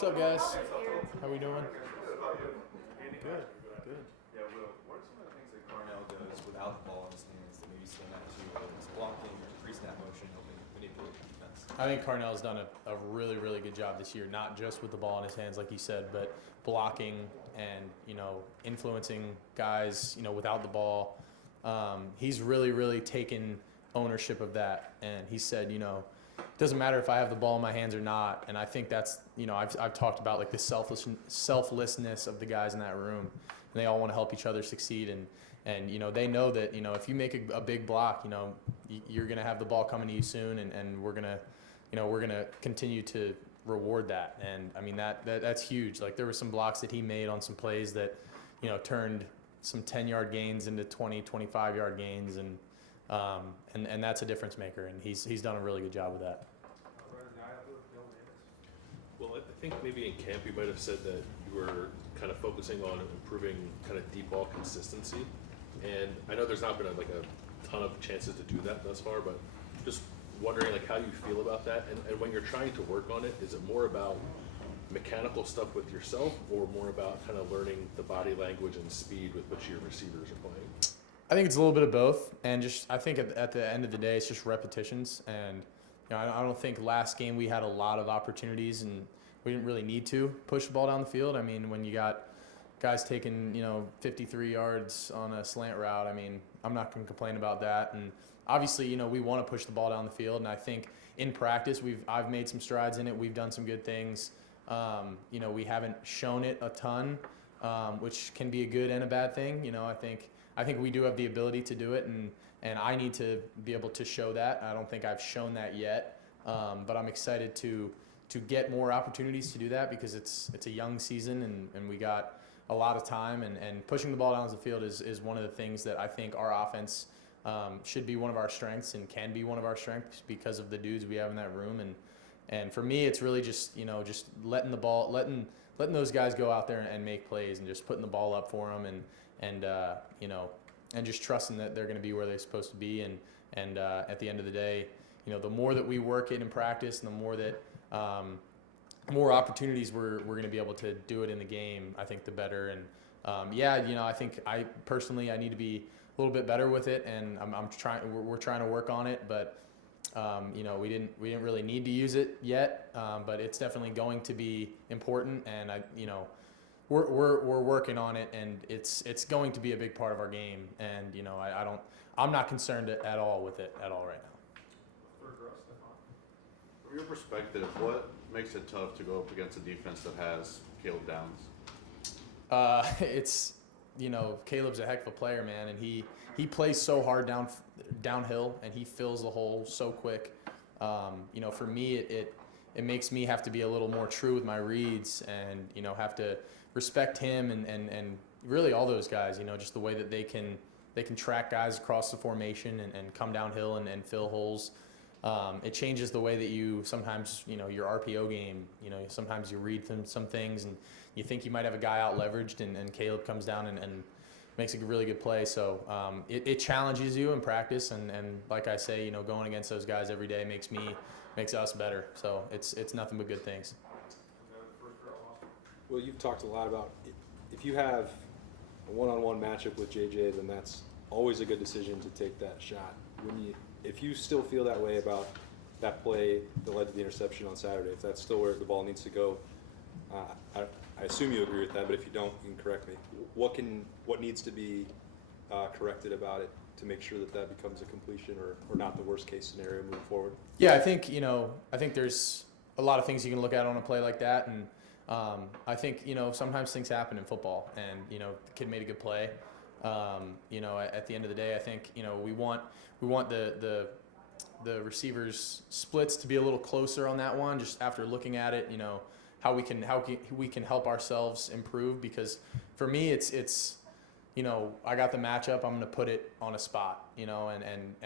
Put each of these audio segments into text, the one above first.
What's up, guys? How we doing? Good. Yeah, Will, what are some of the things that Carnell does without the ball in his hands that maybe stand out to you, whether it's blocking or pre-snap motion, helping manipulate the defense? I think Carnell's done a really, really good job this year, not just with the ball in his hands, like you said, but blocking and, influencing guys, without the ball. He's really, really taken ownership of that. And he said, it doesn't matter if I have the ball in my hands or not. And I think that's, I've talked about like the selflessness of the guys in that room. And they all want to help each other succeed. And they know that, if you make a big block, you're going to have the ball coming to you soon. And we're going to continue to reward that. And I mean, that's huge. Like there were some blocks that he made on some plays that, turned some 10-yard gains into 20, 25-yard gains. And that's a difference maker. And he's done a really good job with that. Well, I think maybe in camp you might have said that you were kind of focusing on improving kind of deep ball consistency. And I know there's not been a ton of chances to do that thus far, but just wondering how you feel about that. And when you're trying to work on it, is it more about mechanical stuff with yourself or more about kind of learning the body language and speed with which your receivers are playing? I think it's a little bit of both. And I think at the end of the day, it's just repetitions. And I don't think last game we had a lot of opportunities and we didn't really need to push the ball down the field. I mean, when you got guys taking, 53 yards on a slant route, I mean, I'm not going to complain about that. And obviously, we want to push the ball down the field. And I think in practice, I've made some strides in it. We've done some good things. We haven't shown it a ton, which can be a good and a bad thing. I think we do have the ability to do it, and I need to be able to show that. I don't think I've shown that yet, but I'm excited to get more opportunities to do that because it's a young season and we got a lot of time, and pushing the ball down the field is one of the things that I think our offense should be one of our strengths and can be one of our strengths because of the dudes we have in that room. And for me, it's really just just letting those guys go out there and make plays and just putting the ball up for them and just trusting that they're going to be where they're supposed to be. And at the end of the day, the more that we work it in practice and the more that more opportunities we're going to be able to do it in the game, I think the better. And I think I personally need to be a little bit better with it, and we're trying to work on it, but we didn't really need to use it yet, but it's definitely going to be important, and we're working on it, and it's going to be a big part of our game, and I'm not concerned at all with it at all right now. From your perspective, what makes it tough to go up against a defense that has Caleb Downs? Caleb's a heck of a player, man, and he plays so hard downhill, and he fills the hole so quick. For me, it makes me have to be a little more true with my reads, and have to respect him and really all those guys. Just the way that they can track guys across the formation and come downhill and fill holes. It changes the way that you sometimes, your RPO game, sometimes you read some things and you think you might have a guy out leveraged and Caleb comes down and makes a really good play. So it challenges you in practice. And like I say, going against those guys every day makes us better. So it's nothing but good things. Well, you've talked a lot about if you have a one-on-one matchup with JJ, then that's always a good decision to take that shot. If you still feel that way about that play that led to the interception on Saturday, if that's still where the ball needs to go, I assume you agree with that, but if you don't, you can correct me. What needs to be corrected about it to make sure that becomes a completion or not the worst case scenario moving forward? Yeah, I think there's a lot of things you can look at on a play like that, and I think sometimes things happen in football, and the kid made a good play. At the end of the day, I think we want the receivers splits to be a little closer on that one. Just after looking at it, how we can help ourselves improve. Because for me, it's I got the matchup. I'm going to put it on a spot, and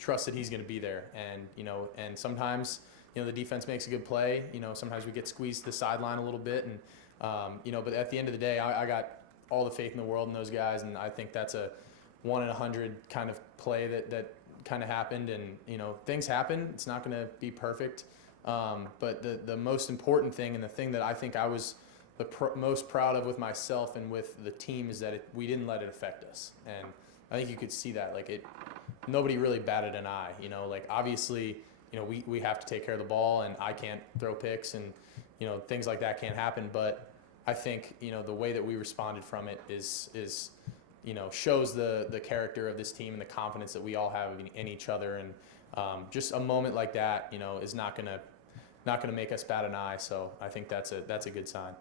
trust that he's going to be there. And sometimes the defense makes a good play. Sometimes we get squeezed to the sideline a little bit, and but at the end of the day, I got all the faith in the world in those guys, and I think that's a 1 in 100 kind of play that kind of happened. And things happen. It's not going to be perfect, But the most important thing, and the thing that I think I was the most proud of with myself and with the team, is that we didn't let it affect us. And I think you could see that. Like, nobody really batted an eye. You know, like, obviously, you know, we have to take care of the ball, and I can't throw picks, and, you know, things like that can't happen. But I think, you know, the way that we responded from it is you know, shows the character of this team and the confidence that we all have in each other. And just a moment like that, you know, is not gonna make us bat an eye. So I think that's a good sign.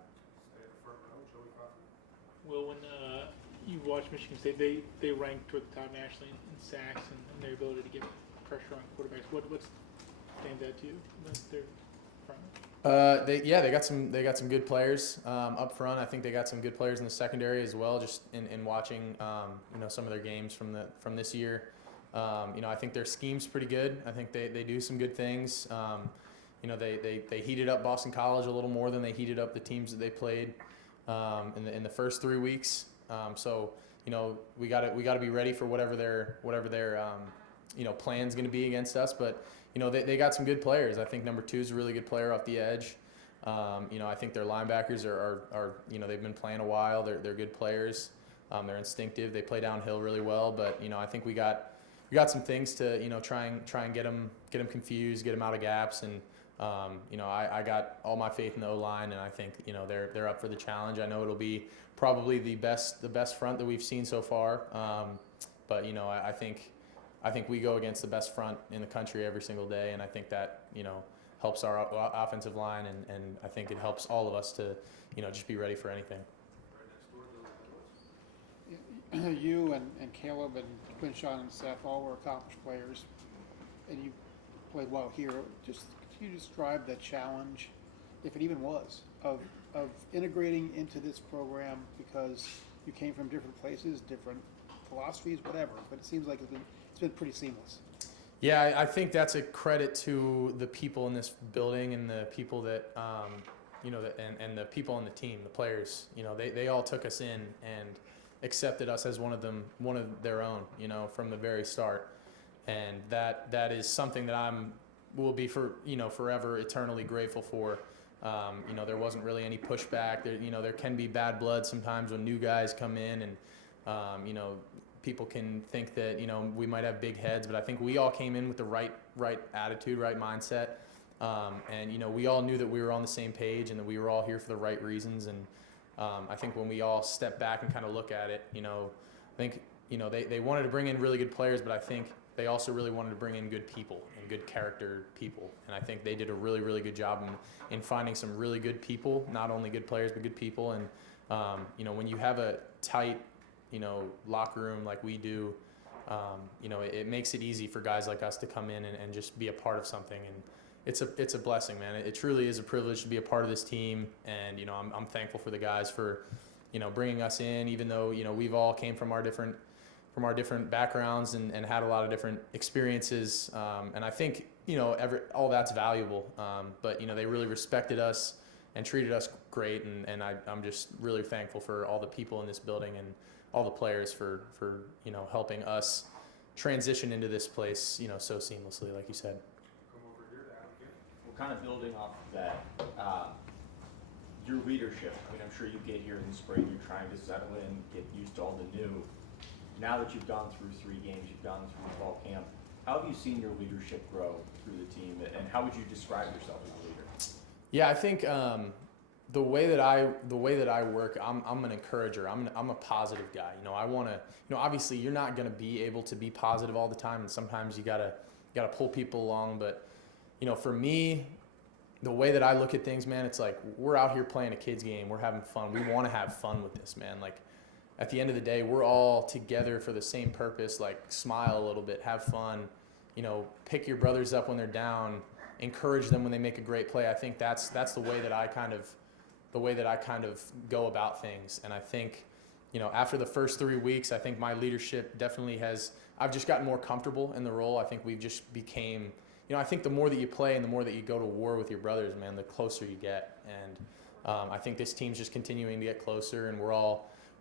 Well, when you watch Michigan State, they rank toward the top nationally in sacks and their ability to get pressure on quarterbacks. What stands out to you about their front? They got some good players up front. I think they got some good players in the secondary as well. Just in watching you know, some of their games from this year, you know, I think their scheme's pretty good. I think they do some good things. You know, they heated up Boston College a little more than they heated up the teams that they played in the first 3 weeks. So, you know, we got to be ready for whatever their you know, plan's going to be against us. But, you know, they got some good players. I think number 2 is a really good player off the edge. You know, I think their linebackers are you know, they've been playing a while. They're good players. They're instinctive. They play downhill really well. But, you know, I think we got some things to, you know, try and get them confused, get them out of gaps. And you know, I got all my faith in the O-line, and I think, you know, they're up for the challenge. I know it'll be probably the best front that we've seen so far. But, you know, I think we go against the best front in the country every single day, and I think that, you know, helps our offensive line, and I think it helps all of us to, you know, just be ready for anything. You and Caleb and Quinshawn and Seth all were accomplished players, and you played well here. Just can you describe the challenge, if it even was, of integrating into this program, because you came from different places, different philosophies, whatever, but it seems like it's been pretty seamless. Yeah, I think that's a credit to the people in this building and the people that, you know, and the people on the team, the players. You know, they all took us in and accepted us as one of their own, you know, from the very start. And that is something that will be forever eternally grateful for. You know, there wasn't really any pushback. There, you know, there can be bad blood sometimes when new guys come in, and you know, people can think that, you know, we might have big heads, but I think we all came in with the right attitude, right mindset, and you know, we all knew that we were on the same page and that we were all here for the right reasons. And I think when we all step back and kind of look at it, you know, I think, you know, they wanted to bring in really good players, but I think they also really wanted to bring in good people and good character people. And I think they did a really, really good job in finding some really good people, not only good players, but good people. And, you know, when you have a tight, you know, locker room like we do, you know, it makes it easy for guys like us to come in and just be a part of something. And it's a blessing, man. It truly is a privilege to be a part of this team. And, you know, I'm thankful for the guys for, you know, bringing us in, even though, you know, we've all came from our different backgrounds and had a lot of different experiences. And I think, you know, all that's valuable. But, you know, they really respected us and treated us great. And I'm just really thankful for all the people in this building and all the players for you know, helping us transition into this place, you know, so seamlessly, like you said. Well, kind of building off of that, your leadership. I mean, I'm sure you get here in the spring, you're trying to settle in, get used to all the new. Now that you've gone through 3 games, you've gone through fall camp, how have you seen your leadership grow through the team, and how would you describe yourself as a leader? Yeah, I think the way that I work, I'm an encourager. I'm a positive guy. You know, I want to. You know, obviously, you're not going to be able to be positive all the time, and sometimes you gotta pull people along. But, you know, for me, the way that I look at things, man, it's like we're out here playing a kids game. We're having fun. We want to have fun with this, man. Like, at the end of the day, we're all together for the same purpose. Like, smile a little bit, have fun. You know, pick your brothers up when they're down. Encourage them when they make a great play. I think that's the way that I kind of go about things. And I think, you know, after the first 3 weeks, I think my leadership definitely I've just gotten more comfortable in the role. I think we've just became, you know, I think the more that you play and the more that you go to war with your brothers, man, the closer you get. And I think this team's just continuing to get closer, and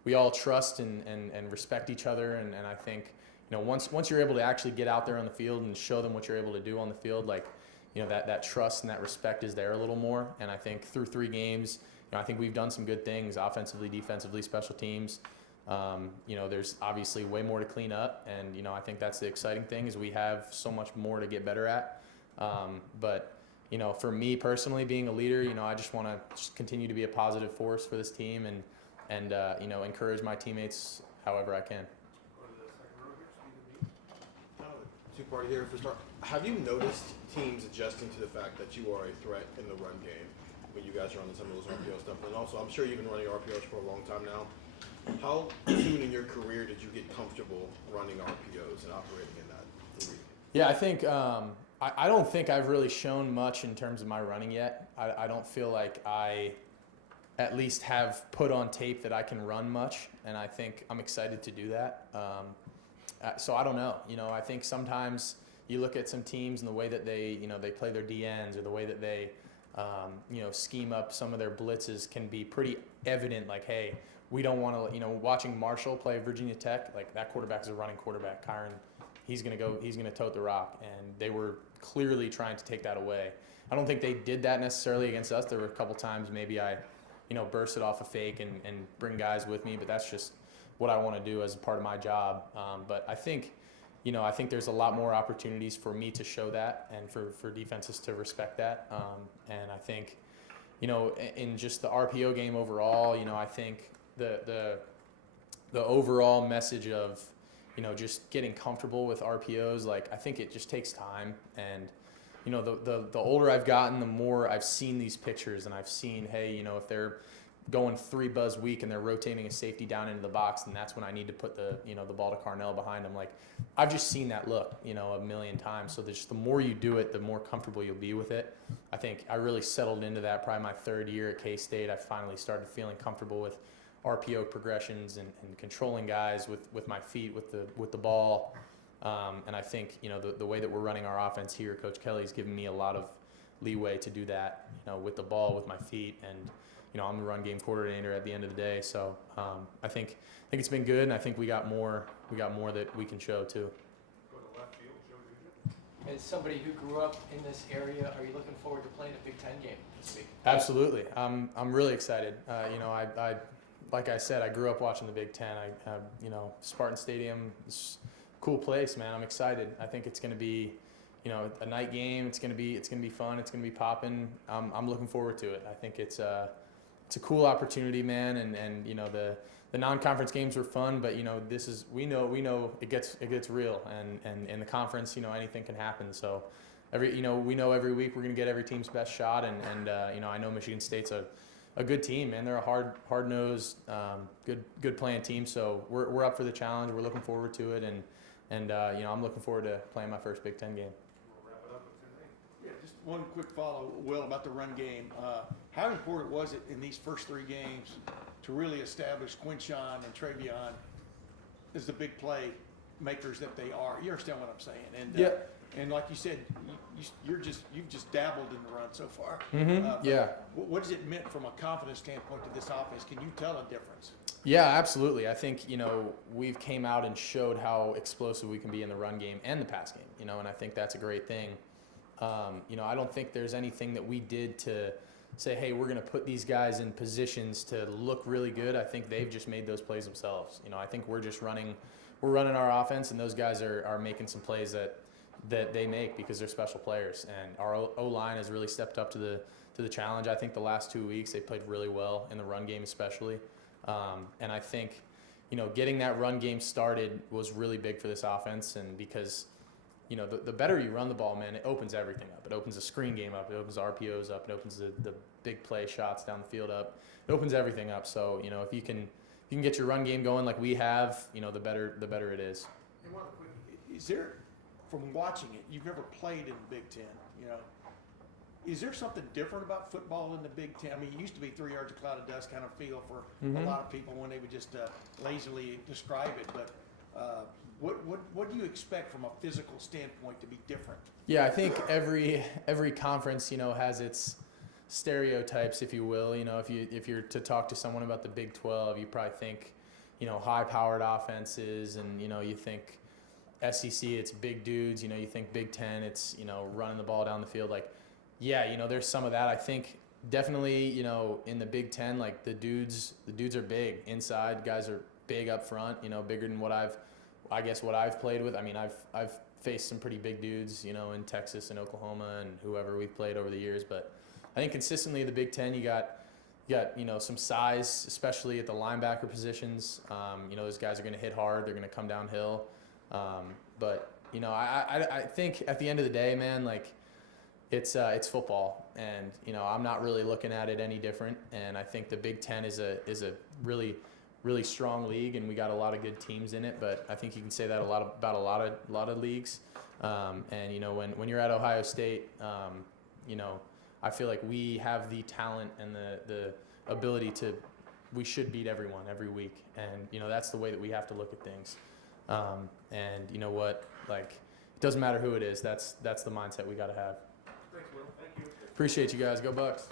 we all trust and respect each other. And I think, you know, once you're able to actually get out there on the field and show them what you're able to do on the field, like, that trust and that respect is there a little more. And I think through 3 games, I think we've done some good things offensively, defensively, special teams. There's obviously way more to clean up, and I think that's the exciting thing is we have so much more to get better at. But for me personally, being a leader, I just want to continue to be a positive force for this team and encourage my teammates however I can. Two-part here for start. Have you noticed teams adjusting to the fact that you are a threat in the run game when you guys are on some of those RPO stuff? And also, I'm sure you've been running RPOs for a long time now. How soon in your career did you get comfortable running RPOs and operating in that league? Yeah, I think I don't think I've really shown much in terms of my running yet. I don't feel like I at least have put on tape that I can run much, and I think I'm excited to do that. So I don't know. I think sometimes you look at some teams and the way that they play their DNs or the way that they, scheme up some of their blitzes can be pretty evident. Like, hey, we don't want to, watching Marshall play Virginia Tech, like that quarterback is a running quarterback. Kyron, he's going to tote the rock. And they were clearly trying to take that away. I don't think they did that necessarily against us. There were a couple times maybe I, bursted off a fake and bring guys with me, but that's just what I want to do as a part of my job. But I think there's a lot more opportunities for me to show that and for defenses to respect that. And I think, in just the RPO game overall, I think the overall message of, just getting comfortable with RPOs, like I think it just takes time. And, the older I've gotten, the more I've seen these pictures and I've seen, hey, if they're going 3 buzz weak and they're rotating a safety down into the box, and that's when I need to put the ball to Carnell behind them. Like I've just seen that look, a million times. So the more you do it, the more comfortable you'll be with it. I think I really settled into that probably my 3rd year at K-State. I finally started feeling comfortable with RPO progressions and controlling guys with my feet, with the ball. And I think, the way that we're running our offense here, Coach Kelly's given me a lot of leeway to do that, with the ball, with my feet, and I'm the run game coordinator at the end of the day. So I think it's been good, and I think we got more that we can show too. Go to left field, Joe Nugent. As somebody who grew up in this area, are you looking forward to playing a Big Ten game this week? Absolutely. I'm really excited. I like I said, I grew up watching the Big Ten. Spartan Stadium is a cool place, man. I'm excited. I think it's going to be, a night game. It's going to be fun. It's going to be popping. I'm looking forward to it. I think it's a cool opportunity, man. And the non-conference games were fun, but we know it gets real. And in the conference, anything can happen. So we know every week we're going to get every team's best shot. And I know Michigan State's a good team, man. They're a hard-nosed, good playing team. So we're up for the challenge. We're looking forward to it, and I'm looking forward to playing my first Big Ten game. We'll wrap it up with 10-8. Yeah, just one quick follow, Will, about the run game. How important was it in these first 3 games to really establish Quinshon and Travion as the big play makers that they are? You understand what I'm saying? And Yeah. And like you said, you've just dabbled in the run so far. Yeah. What has it meant from a confidence standpoint to this offense? Can you tell a difference? Yeah, absolutely. I think, we've came out and showed how explosive we can be in the run game and the pass game, and I think that's a great thing. I don't think there's anything that we did to say, hey, we're going to put these guys in positions to look really good. I think they've just made those plays themselves. I think we're running our offense, and those guys are making some plays that they make because they're special players. And our O-line has really stepped up to the challenge. I think the last 2 weeks they played really well in the run game especially. And I think, getting that run game started was really big for this offense. And because, the better you run the ball, man, it opens everything up. It opens the screen game up. It opens RPOs up. It opens the big play shots down the field up. It opens everything up. So, if you can get your run game going like we have, the better it is. And one quick, is there, from watching it, you've never played in the Big Ten, is there something different about football in the Big Ten? I mean, it used to be 3 yards of cloud of dust kind of feel for a lot of people when they would just lazily describe it. But what do you expect from a physical standpoint to be different? Yeah, I think every conference, has its stereotypes, if you will. If you're to talk to someone about the Big 12, you probably think, high-powered offenses, and you think, SEC, it's big dudes. You think Big Ten, it's running the ball down the field. Like, yeah, there's some of that. I think definitely, in the Big Ten, like the dudes are big inside. Guys are big up front. Bigger than what I've played with. I mean, I've faced some pretty big dudes, in Texas and Oklahoma and whoever we've played over the years. But I think consistently in the Big Ten, you got some size, especially at the linebacker positions. Those guys are going to hit hard. They're going to come downhill. But I think at the end of the day, man, like it's football, and I'm not really looking at it any different. And I think the Big Ten is a really, really strong league, and we got a lot of good teams in it. But I think you can say that about a lot of leagues. And when you're at Ohio State, I feel like we have the talent and the ability we should beat everyone every week. And, that's the way that we have to look at things. And you know what, like, it doesn't matter who it is. That's the mindset we got to have. Thanks, Will. Thank you. Appreciate you guys. Go Bucks.